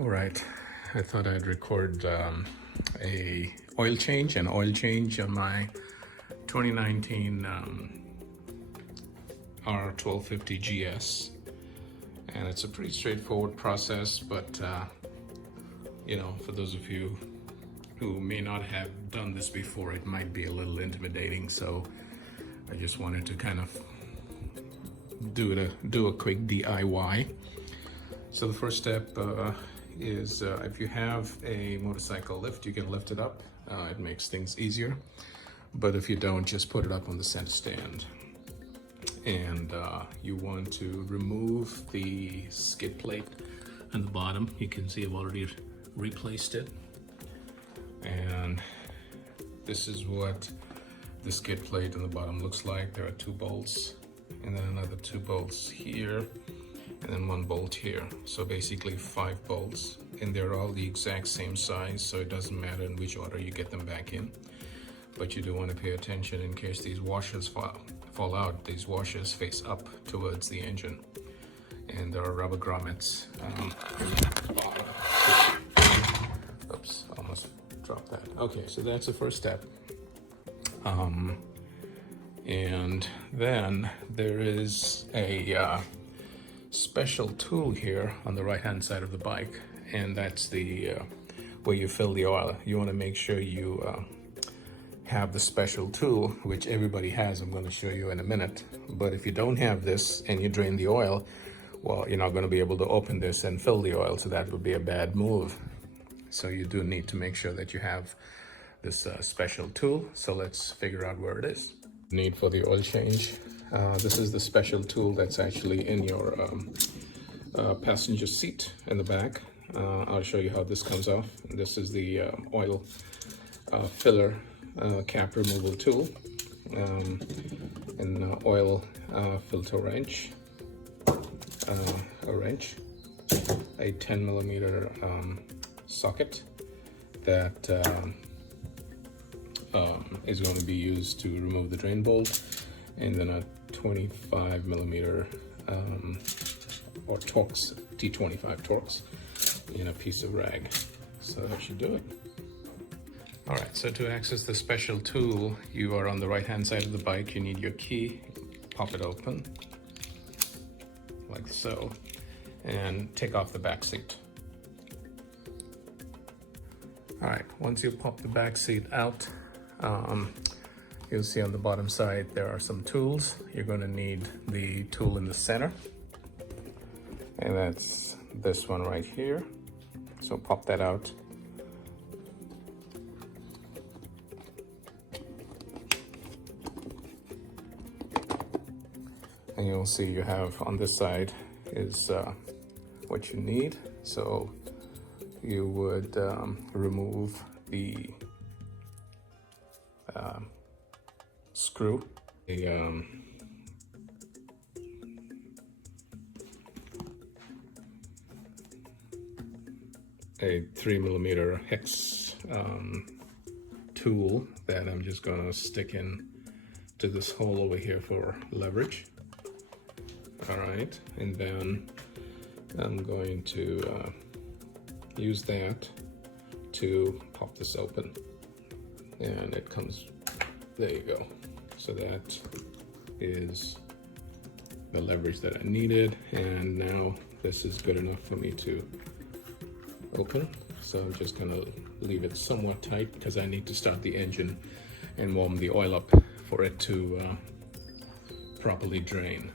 All right, I thought I'd record a an oil change on my 2019 R1250 GS, and it's a pretty straightforward process. But for those of you who may not have done this before, it might be a little intimidating. So I just wanted to kind of do a quick DIY. So the first step is if you have a motorcycle lift, you can lift it up. It makes things easier. But if you don't, just put it up on the center stand. And you want to remove the skid plate on the bottom. You can see I've already replaced it. And this is what the skid plate on the bottom looks like. There are 2 bolts, and then another 2 bolts here, and then 1 bolt here. So basically 5 bolts, and they're all the exact same size, so it doesn't matter in which order you get them back in. But you do want to pay attention in case these washers fall out. These washers face up towards the engine, and there are rubber grommets in the bottom. Oops, almost dropped that. Okay, so that's the first step. And then there is a special tool here on the right hand side of the bike, and that's the where you fill the oil. You want to make sure you have the special tool, which everybody has. I'm going to show you in a minute. But if you don't have this and you drain the oil, well, you're not going to be able to open this and fill the oil, so that would be a bad move. So you do need to make sure that you have this special tool. So let's figure out where it is. Need for the oil change. This is the special tool that's actually in your passenger seat in the back. I'll show you how this comes off. This is the oil filler cap removal tool, and oil filter wrench, a 10 millimeter socket that is going to be used to remove the drain bolt, and then a 25 millimeter or Torx, T25 Torx in a piece of rag. So that should do it. All right, so to access the special tool, you are on the right hand side of the bike. You need your key. Pop it open like so, and take off the back seat. All right, once you pop the back seat out, you'll see on the bottom side there are some tools. You're going to need the tool in the center, and that's this one right here. So pop that out. And you'll see you have on this side is what you need. So you would remove the screw, a 3 millimeter hex tool that I'm just gonna stick in to this hole over here for leverage. All right, and then I'm going to use that to pop this open, and it comes, there you go. So that is the leverage that I needed, and now this is good enough for me to open. So I'm just gonna leave it somewhat tight because I need to start the engine and warm the oil up for it to properly drain.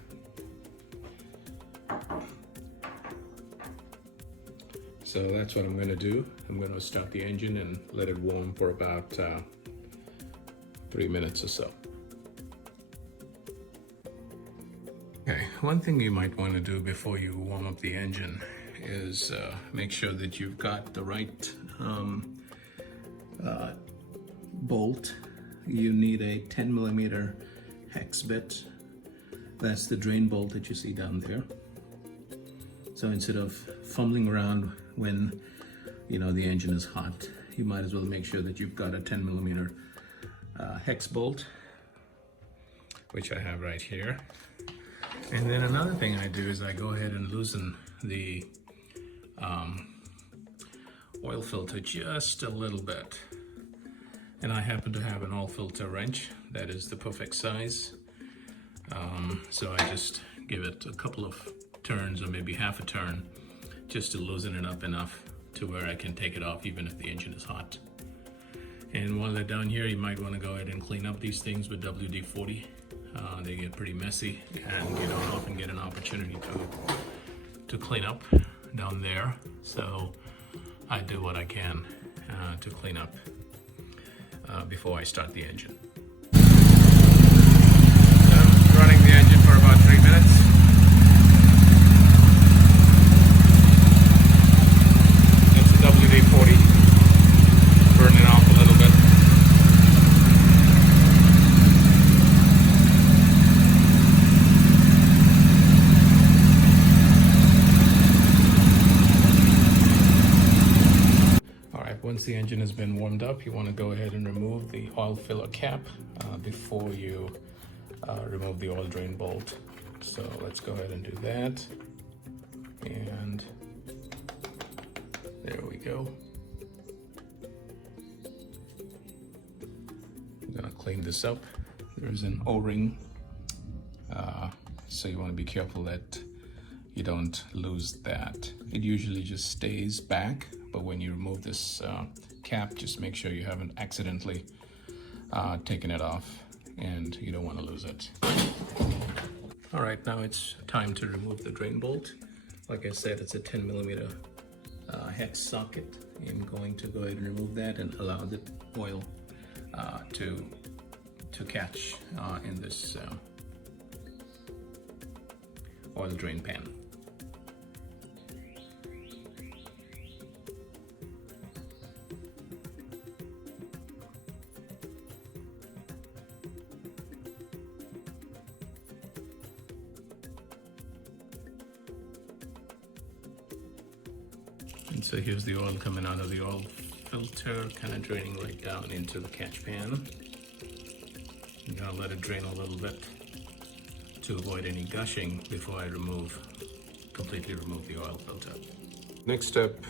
So that's what I'm going to do. I'm going to start the engine and let it warm for about 3 minutes or so. Okay, one thing you might want to do before you warm up the engine is make sure that you've got the right bolt. You need a 10 millimeter hex bit. That's the drain bolt that you see down there. So instead of fumbling around when the engine is hot, you might as well make sure that you've got a 10 millimeter hex bolt, which I have right here. And then another thing I do is I go ahead and loosen the oil filter just a little bit. And I happen to have an oil filter wrench that is the perfect size. So I just give it a couple of turns, or maybe half a turn, just to loosen it up enough to where I can take it off even if the engine is hot. And while they're down here, you might want to go ahead and clean up these things with WD-40. They get pretty messy, and you don't often get an opportunity to clean up down there. So I do what I can to clean up before I start the engine. I'm running the engine for about 3 minutes. It's a WD-40, burning off a little bit. Once the engine has been warmed up, you want to go ahead and remove the oil filler cap before you remove the oil drain bolt. So let's go ahead and do that. And there we go. I'm gonna clean this up. There's an O-ring, so you want to be careful that you don't lose that. It usually just stays back, but when you remove this cap, just make sure you haven't accidentally taken it off, and you don't want to lose it. All right, now it's time to remove the drain bolt. Like I said, it's a 10mm hex socket. I'm going to go ahead and remove that and allow the oil to catch in this oil drain pan. And so here's the oil coming out of the oil filter, kind of draining right down into the catch pan. I'm gonna let it drain a little bit to avoid any gushing before I completely remove the oil filter. Next step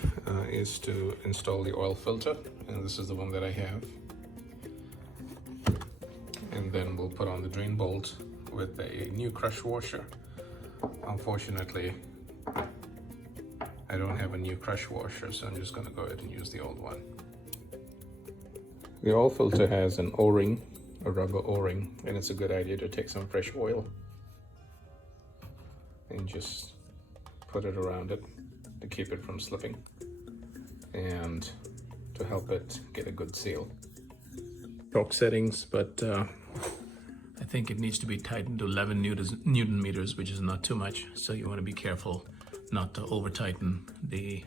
is to install the oil filter, and this is the one that I have. And then we'll put on the drain bolt with a new crush washer. Unfortunately, I don't have a new crush washer, so I'm just going to go ahead and use the old one. The oil filter has an O-ring, a rubber O-ring, and it's a good idea to take some fresh oil and just put it around it to keep it from slipping and to help it get a good seal. Torque settings, but I think it needs to be tightened to 11 Newton meters, which is not too much, so you want to be careful not to over tighten the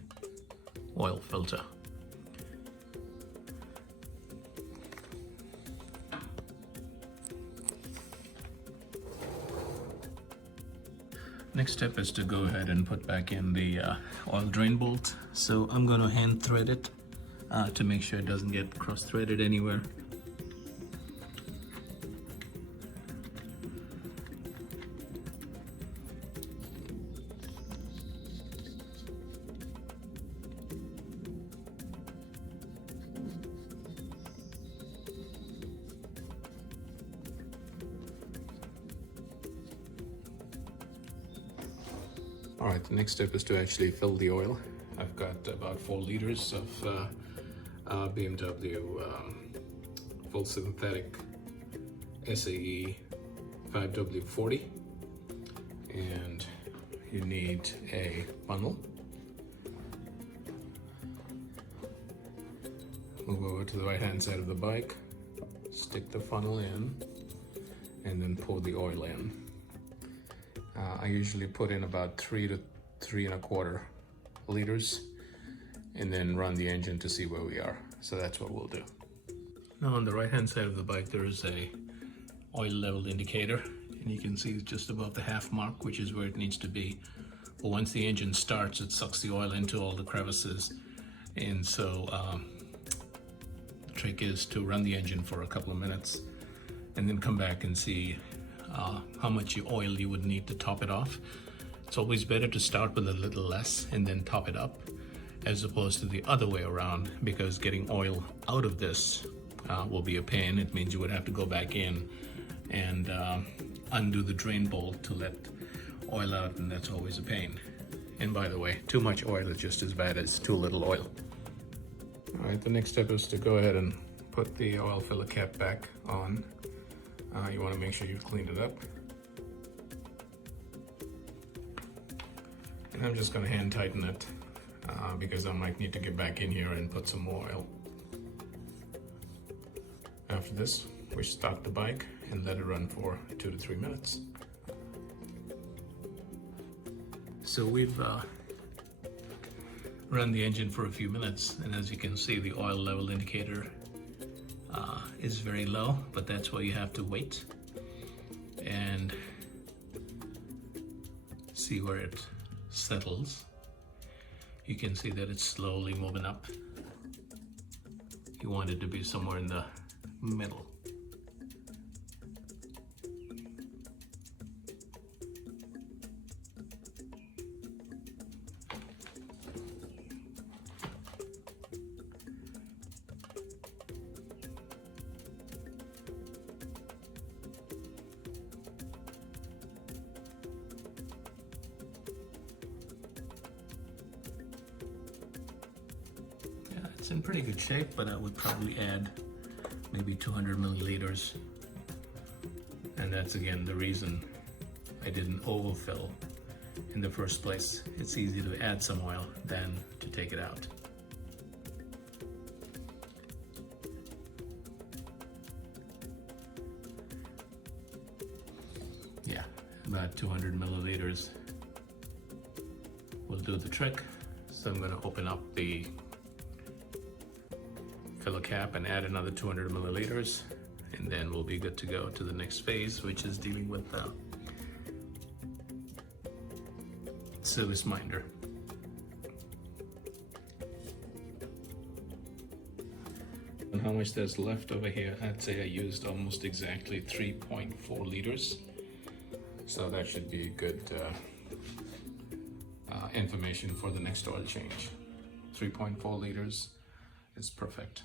oil filter. Next step is to go ahead and put back in the oil drain bolt. So I'm going to hand thread it to make sure it doesn't get cross-threaded anywhere. All right, the next step is to actually fill the oil. I've got about 4 liters of BMW full synthetic SAE 5W40, and you need a funnel. Move over to the right hand side of the bike, stick the funnel in, and then pour the oil in. I usually put in about 3 to 3¼ liters and then run the engine to see where we are. So that's what we'll do. Now on the right hand side of the bike there is a oil level indicator, and you can see it's just above the half mark, which is where it needs to be. But once the engine starts, it sucks the oil into all the crevices, and so the trick is to run the engine for a couple of minutes and then come back and see how much oil you would need to top it off. It's always better to start with a little less and then top it up, as opposed to the other way around, because getting oil out of this will be a pain. It means you would have to go back in and undo the drain bolt to let oil out, and that's always a pain. And by the way, too much oil is just as bad as too little oil. All right, the next step is to go ahead and put the oil filler cap back on. You want to make sure you've cleaned it up. And I'm just going to hand tighten it because I might need to get back in here and put some more oil. After this, we start the bike and let it run for 2 to 3 minutes. So we've run the engine for a few minutes, and as you can see, the oil level indicator is very low, but that's why you have to wait and see where it settles. You can see that it's slowly moving up. You want it to be somewhere in the middle. It's in pretty good shape, but I would probably add maybe 200 milliliters. And that's again the reason I didn't overfill in the first place. It's easier to add some oil than to take it out. Yeah, about 200 milliliters will do the trick. So I'm going to open up the filler cap and add another 200 milliliters, and then we'll be good to go to the next phase, which is dealing with the service minder. And how much there's left over here, I'd say I used almost exactly 3.4 liters. So that should be good information for the next oil change. 3.4 liters is perfect.